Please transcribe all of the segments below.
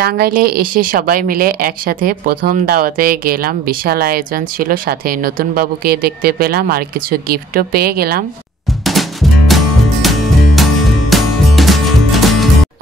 টাঙ্গাইলে এসে সবাই মিলে একসাথে প্রথম দাওয়াতে গেলাম। বিশাল আয়োজন ছিল, সাথে নতুন বাবুকে দেখতে পেলাম আর কিছু গিফটও পেয়ে গেলাম।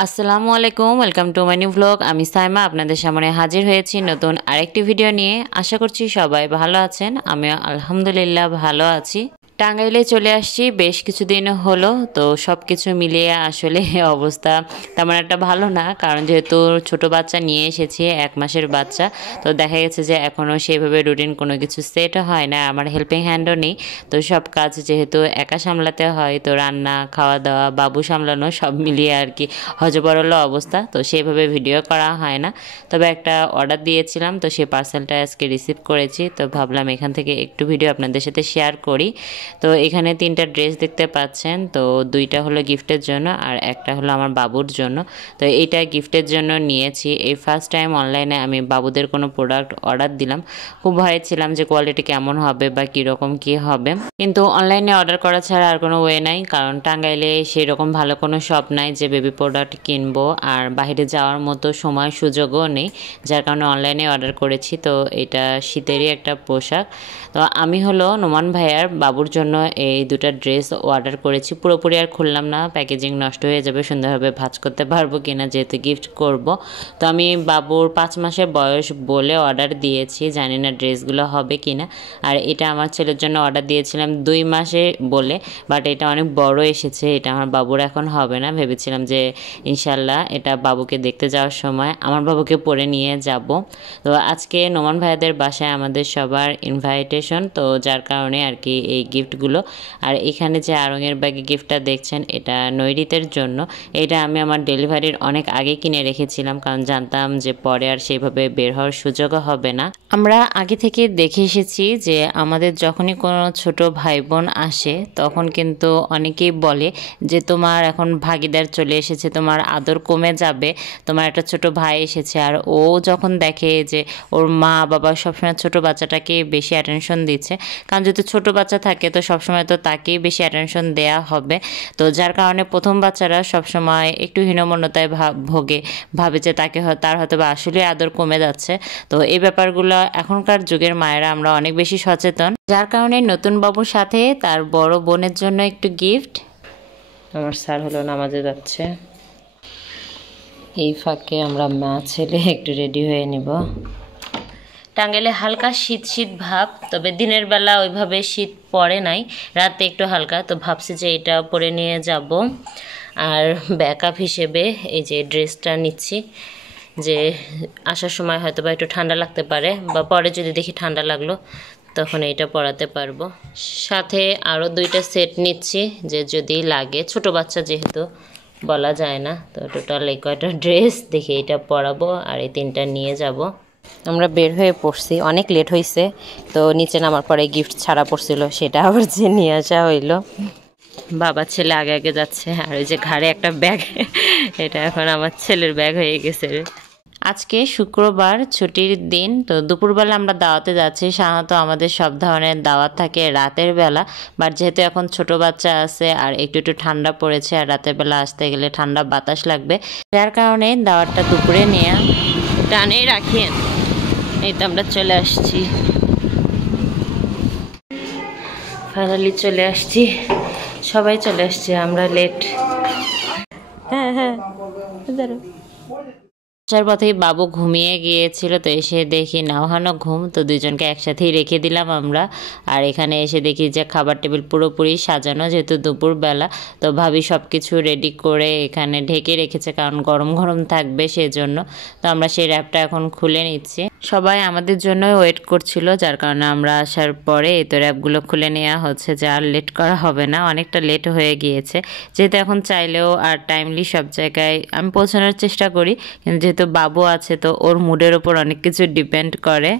আসসালামু আলাইকুম, welcome to my new blog. আমি সাইমা আপনাদের সামনে হাজির হয়েছি নতুন আরেকটি ভিডিও নিয়ে। আশা করছি সবাই ভালো আছেন, আমিও আলহামদুলিল্লাহ ভালো আছি। টাঙ্গাইলে চলে আসছি বেশ কিছুদিন হলো, তো সব কিছু মিলিয়ে আসলে অবস্থা তেমন একটা ভালো না, কারণ যেহেতু ছোট বাচ্চা নিয়ে এসেছি, 1 মাসের বাচ্চা, তো দেখা গেছে যে এখনও সেভাবে রুটিন কোনো কিছু সেট হয় না। আমার হেল্পিং হ্যান্ডও নেই, তো সব কাজ যেহেতু একা সামলাতে হয়, তো রান্না, খাওয়া দাওয়া, বাবু সামলানো সব মিলিয়ে আর কি হজবরল অবস্থা, তো সেভাবে ভিডিও করা হয় না। তবে একটা অর্ডার দিয়েছিলাম, তো সেই পার্সেলটা আজকে রিসিভ করেছি, তো ভাবলাম এখান থেকে একটু ভিডিও আপনাদের সাথে শেয়ার করি। তো এখানে 3টা ড্রেস দেখতে পাচ্ছেন, তো 2টা হলো গিফটের জন্য আর একটা হলো আমার বাবুর জন্য। তো এইটা গিফটের জন্য নিয়েছি। এই ফার্স্ট টাইম অনলাইনে আমি বাবুদের কোনো প্রোডাক্ট অর্ডার দিলাম। খুব ভয়ে ছিলাম যে কোয়ালিটি কেমন হবে বা কীরকম কী হবে, কিন্তু অনলাইনে অর্ডার করা ছাড়া আর কোনো ওয়ে নাই, কারণ টাঙ্গাইলে সেই রকম ভালো কোনো শপ নাই যে বেবি প্রোডাক্ট কিনবো, আর বাইরে যাওয়ার মতো সময় সুযোগও নেই, যার কারণে অনলাইনে অর্ডার করেছি। তো এটা শীতেরই একটা পোশাক। তো আমি হলো নোমান ভাইয়ার বাবুর জন্য এই 2টা ড্রেস অর্ডার করেছি। পুরোপুরি আর খুললাম না, প্যাকেজিং নষ্ট হয়ে যাবে, সুন্দরভাবে ভাঁজ করতে পারবো কিনা, যেহেতু গিফট করব। তো আমি বাবুর 5 মাসের বয়স বলে অর্ডার দিয়েছি, জানি না ড্রেসগুলো হবে কিনা। আর এটা আমার ছেলের জন্য অর্ডার দিয়েছিলাম 2 মাসে বলে, বাট এটা অনেক বড় এসেছে, এটা আমার বাবুর এখন হবে না। ভেবেছিলাম যে ইনশাল্লাহ এটা বাবুকে দেখতে যাওয়ার সময় আমার বাবুকে পরে নিয়ে যাব। তো আজকে নোমান ভাইয়াদের বাসায় আমাদের সবার ইনভাইটেশন, তো যার কারণে আর কি এই গিফটগুলো। আর এখানে যে আড়ঙের ব্যাগে গিফটটা দেখছেন, এটা নৈরিতের জন্য। এটা আমি আমার ডেলিভারির অনেক আগে কিনে রেখেছিলাম, কারণ জানতাম যে পরে আর সেইভাবে বের হওয়ার সুযোগও হবে না। আমরা আগে থেকে দেখে এসেছি যে আমাদের যখনই কোনো ছোট ভাই বোন আসে, তখন কিন্তু অনেকেই বলে যে তোমার এখন ভাগিদার চলে এসেছে, তোমার আদর কমে যাবে, তোমার একটা ছোট ভাই এসেছে। আর ও যখন দেখে যে ওর মা বাবা সবসময় ছোট বাচ্চাটাকে বেশি অ্যাটেনশন দিচ্ছে, কারণ যেহেতু ছোট বাচ্চা থাকে তো সবসময় তো তাকেই বেশি অ্যাটেনশন দেয়া হবে, তো যার কারণে প্রথম বাচ্চারা সবসময় একটু হীনমন্যতায় ভোগে, ভাবে যে তার হয়তো বা আসলে আদর কমে যাচ্ছে। তো এই ব্যাপারগুলো এখনকার যুগের মায়েরা আমরা অনেক বেশি সচেতন, যার কারণে নতুন বাবুর সাথে তার বড় বোনের জন্য একটু গিফট। আমার স্যার হলো নামাজে যাচ্ছে, এই ফাঁকে আমরা মা ছেলে একটু রেডি হয়ে নিব। টাঙ্গাইলে হালকা শীত শীত ভাব, তবে দিনের বেলা ওইভাবে শীত পড়ে নাই, রাতে একটু হালকা, তো ভাবছি যে এটা পরে নিয়ে যাব। আর ব্যাকআপ হিসেবে এই যে ড্রেসটা নিচ্ছি, যে আসার সময় হয়তো বা একটু ঠান্ডা লাগতে পারে, বা পরে যদি দেখি ঠান্ডা লাগলো তখন এইটা পরাতে পারবো। সাথে আরও 2টা সেট নিচ্ছি, যে যদি লাগে, ছোট বাচ্চা যেহেতু বলা যায় না। তো টোটাল এই কয়টা ড্রেস দেখে এটা পরাবো আর এই 3টা নিয়ে যাব। আমরা বের হয়ে পড়ছি, অনেক লেট হয়েছে, তো নিচে নামার পরে গিফট ছাড়া পড়ছিল, সেটা আবার যে নিয়ে আসা হইলো। বাবা ছেলে আগে আগে যাচ্ছে, আর ওই যে ঘাড়ে একটা ব্যাগ, এটা এখন আমার ছেলের ব্যাগ হয়ে গেছে। আজকে শুক্রবার, ছুটির দিন, তো দুপুরবেলা আমরা দাওয়াতে যাচ্ছি। সাধারণত আমাদের সব ধরনের দাওয়াত থাকে রাতের বেলা, বাট যেহেতু এখন ছোট বাচ্চা আছে আর একটু একটু ঠান্ডা পড়েছে, আর রাতের বেলা আসতে গেলে ঠান্ডা বাতাস লাগবে, যার কারণে দাওয়াতটা দুপুরে নিয়ে টানেই রাখেন। এই তো আমরা চলে আসছি, ফাইনালি চলে আসছি, সবাই চলে আসছে, আমরা লেট। হ্যাঁ হ্যাঁ, আসার পথেই বাবু ঘুমিয়ে গিয়েছিল, তো এসে দেখি নাওহানো ঘুম, তো দুজনকে একসাথেই রেখে দিলাম আমরা। আর এখানে এসে দেখি যে খাবার টেবিল পুরোপুরি সাজানো, যেহেতু দুপুরবেলা, তো ভাবি সব কিছু রেডি করে এখানে ঢেকে রেখেছে, কারণ গরম গরম থাকবে সেজন্য। তো আমরা সেই র্যাপটা এখন খুলে নিচ্ছি, সবাই আমাদের জন্য ওয়েট করছিল, যার কারণে আমরা আসার পরে এই তো র্যাপগুলো খুলে নেওয়া হচ্ছে, যে আর লেট করা হবে না, অনেকটা লেট হয়ে গিয়েছে। যেহেতু এখন চাইলেও আর টাইমলি সব জায়গায় আমি পৌঁছানোর চেষ্টা করি, কিন্তু যেহেতু বাবু আছে তো ওর মুডের ওপর অনেক কিছু ডিপেন্ড করে।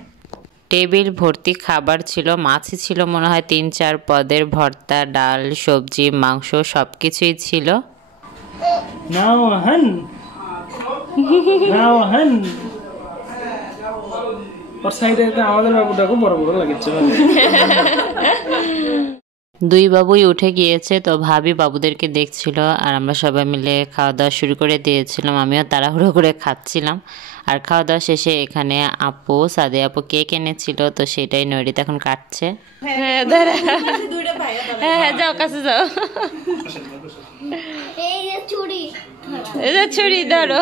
টেবিল ভর্তি খাবার ছিল, মাছই ছিল মনে হয় 3-4 পদের, ভর্তা, ডাল, সবজি, মাংস সব কিছুই ছিল। দুই বাবুই উঠে গিয়েছে, তো ভাবি বাবুদেরকে দেখছিল আর আমরা সবাই মিলে খাওয়া দাওয়া শুরু করে দিয়েছিলাম। আমিও তাড়াহুড়ো করে খাচ্ছিলাম। আর খাওয়া দাওয়া শেষে এখানে আপু সাদে আপু কেক এনেছিল, তো সেটাই নৈরিত এখন কাটছে। হ্যাঁ হ্যাঁ, যাও কাছে যাও। ছুরি ধরো।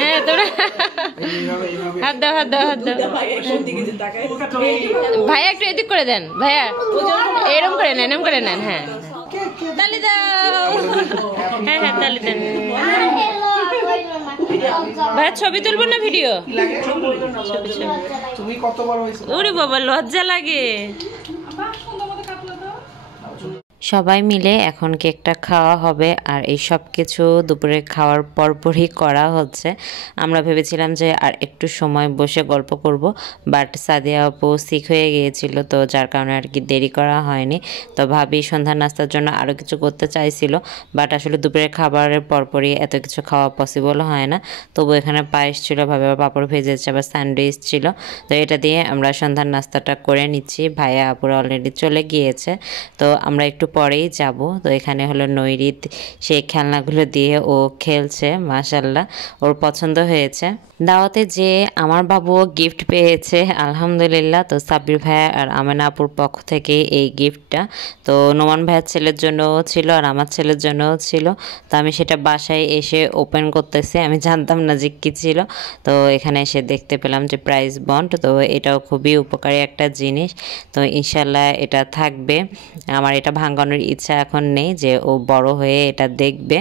হ্যাঁ তোমরা হাত দাও হাত দাও হাত দাও। ভাইয়া একটু এদিক করে দেন, ভাইয়া এরম করে নেন, এরম করে নেন। হ্যাঁ তালি দাও। হ্যাঁ হ্যাঁ তালি দেন। ভাইয়া ছবি তুলবো না ভিডিও? ওরে বাবা লজ্জা লাগে। সবাই মিলে এখন কেকটা খাওয়া হবে আর এই সব কিছু দুপুরে খাওয়ার পরপরই করা হচ্ছে। আমরা ভেবেছিলাম যে আর একটু সময় বসে গল্প করব, বাট সাদিয়া আপু সিক হয়ে গিয়েছিল, তো যার কারণে আর কি দেরি করা হয়নি। তো ভাবি সন্ধ্যার নাস্তার জন্য আরও কিছু করতে চাইছিল, বাট আসলে দুপুরে খাবারের পরপরই এত কিছু খাওয়া পসিবল হয় না। তবু এখানে পায়েস ছিল, ভাবে আবার পাঁপড় ভেজেছে, আবার স্যান্ডউইচ ছিল। তো এটা দিয়ে আমরা সন্ধ্যার নাস্তাটা করে নিচ্ছি। ভাইয়া আপুরা অলরেডি চলে গিয়েছে, তো আমরা একটু পরেই যাব। তো এখানে হলো নৈরিত, সেই খেলনাগুলো দিয়ে ও খেলছে, মাশাল্লাহ ওর পছন্দ হয়েছে। দাওয়াতে যে আমার বাবুও গিফট পেয়েছে আলহামদুলিল্লাহ। তো সাব্বির ভাইয়া আর আমেনা আপুর পক্ষ থেকে এই গিফটটা, তো নোমান ভাইয়ের ছেলের জন্যও ছিল আর আমার ছেলের জন্যও ছিল। তো আমি সেটা বাসায় এসে ওপেন করতেছি, আমি জানতাম না যে কী ছিল। তো এখানে এসে দেখতে পেলাম যে প্রাইজ বন্ড, তো এটাও খুবই উপকারী একটা জিনিস। তো ইনশাল্লাহ এটা থাকবে। আমার এটা ভাঙানোর ইচ্ছা এখন নেই, যে ও বড় হয়ে এটা দেখবে।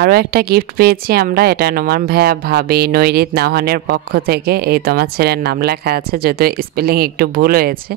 আরও একটা গিফট পেয়েছি আমরা, এটা নোমান ভাইয়া ভাবি নৈরিত নাহানের পক্ষ থেকে। এই তোমার ছেলের নাম লেখা আছে, যেহেতু স্পেলিং একটু ভুল হয়েছে,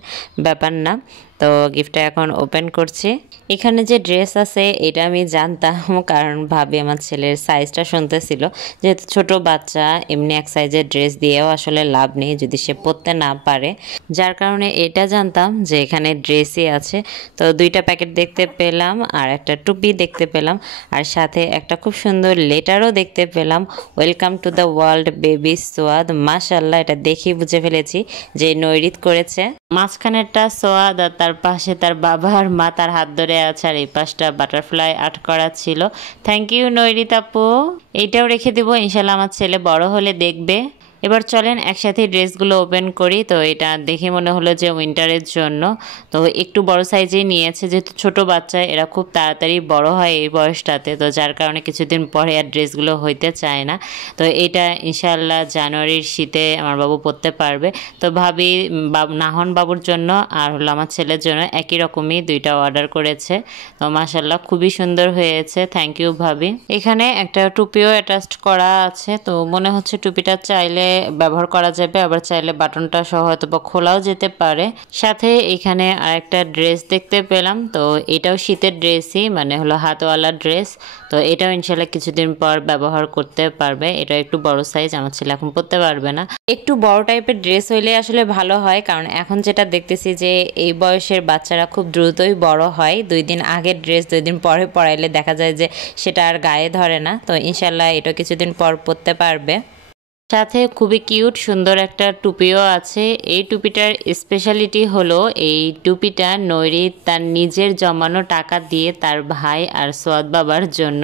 ব্যাপার না। তো গিফটটা এখন ওপেন করছি। এখানে যে ড্রেস আছে এটা আমি জানতাম, কারণ ভাবি আমার ছেলের সাইজটা শুনতেছিল। যেহেতু ছোট বাচ্চা, এমনি এক সাইজের ড্রেস দিয়েও আসলে লাভ নেই যদি সে পরতে না পারে, যার কারণে এটা জানতাম যে এখানে ড্রেসই আছে। তো দুইটা প্যাকেট দেখতে পেলাম আর একটা টুপি দেখতে পেলাম, আর সাথে একটা খুব সুন্দর লেটারও দেখতে পেলাম, welcome to the world baby Swad. মাশাল্লাহ, এটা দেখেই বুঝে ফেলেছি যে নৈরিত করেছে। মাঝখানেরটা সোয়াদ আর তার পাশে তার বাবা আর মা তার হাত ধরে আছে, আর এই পাশটা বাটারফ্লাই আর্ট করা ছিল। থ্যাংক ইউ নৈরিত আপু। এইটাও রেখে দেবো, ইনশাল্লাহ আমার ছেলে বড় হলে দেখবে। এবার চলেন একসাথে ড্রেসগুলো ওপেন করি। তো এটা দেখে মনে হলো যে উইন্টারের জন্য, তো একটু বড় সাইজেই নিয়েছে, যেহেতু ছোট বাচ্চা এরা খুব তাড়াতাড়ি বড় হয় এই বয়সটাতে, তো যার কারণে কিছুদিন পরে আর ড্রেসগুলো হইতে চায় না। তো এটা ইনশাল্লাহ জানুয়ারির শীতে আমার বাবু পরতে পারবে। তো ভাবি নাহন বাবুর জন্য আর হলো আমার ছেলের জন্য একই রকমই দুইটা অর্ডার করেছে। তো মাশাল্লাহ খুবই সুন্দর হয়েছে, থ্যাংক ইউ ভাবি। এখানে একটা টুপিও অ্যাটাচড করা আছে, তো মনে হচ্ছে টুপিটা চাইলে ব্যবহার করা যাবে, আবার চাইলে বাটনটা সহ হয়তো বা খোলাও যেতে পারে। সাথে এখানে আরেকটা ড্রেস দেখতে পেলাম, তো এটাও শীতের ড্রেসই, মানে হলো হাতওয়ালা ড্রেস। তো এটাও ইনশাল্লাহ কিছুদিন পর ব্যবহার করতে পারবে। এটা একটু বড় সাইজ, আমার ছেলে এখন পরতে পারবে না। একটু বড় টাইপের ড্রেস হইলে আসলে ভালো হয়, কারণ এখন যেটা দেখতেছি যে এই বয়সের বাচ্চারা খুব দ্রুতই বড় হয়। 2 দিন আগের ড্রেস 2 দিন পরে পরাইলে দেখা যায় যে সেটা আর গায়ে ধরে না। তো ইনশাল্লাহ এটা কিছুদিন পর পরতে পারবে। সাথে খুবই কিউট সুন্দর একটা টুপিও আছে। এই টুপিটার স্পেশালিটি হলো এই টুপিটা নৈরিত তার নিজের জমানো টাকা দিয়ে তার ভাই আর সোয়াদ বাবার জন্য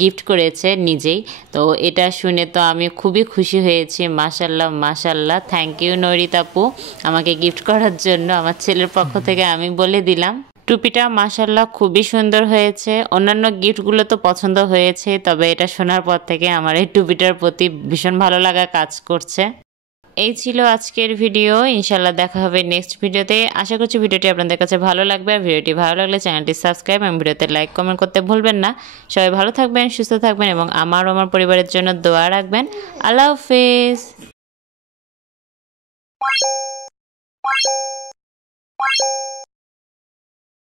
গিফট করেছে নিজেই। তো এটা শুনে তো আমি খুবই খুশি হয়েছি। মাশাল্লাহ মাশাল্লাহ, থ্যাংক ইউ নৈরিত আপু আমাকে গিফট করার জন্য। আমার ছেলের পক্ষ থেকে আমি বলে দিলাম। টুপিটা মাশাল্লাহ খুবই সুন্দর হয়েছে। অন্যান্য গিফটগুলো তো পছন্দ হয়েছে, তবে এটা শোনার পর থেকে আমার এই টুপিটার প্রতি ভীষণ ভালো লাগা কাজ করছে। এই ছিল আজকের ভিডিও, ইনশাল্লাহ দেখা হবে নেক্সট ভিডিওতে। আশা করছি ভিডিওটি আপনাদের কাছে ভালো লাগবে। আর ভিডিওটি ভালো লাগলে চ্যানেলটি সাবস্ক্রাইব এবং ভিডিওতে লাইক কমেন্ট করতে ভুলবেন না। সবাই ভালো থাকবেন, সুস্থ থাকবেন এবং আমার পরিবারের জন্য দোয়া রাখবেন। আল্লাহ হাফেজ।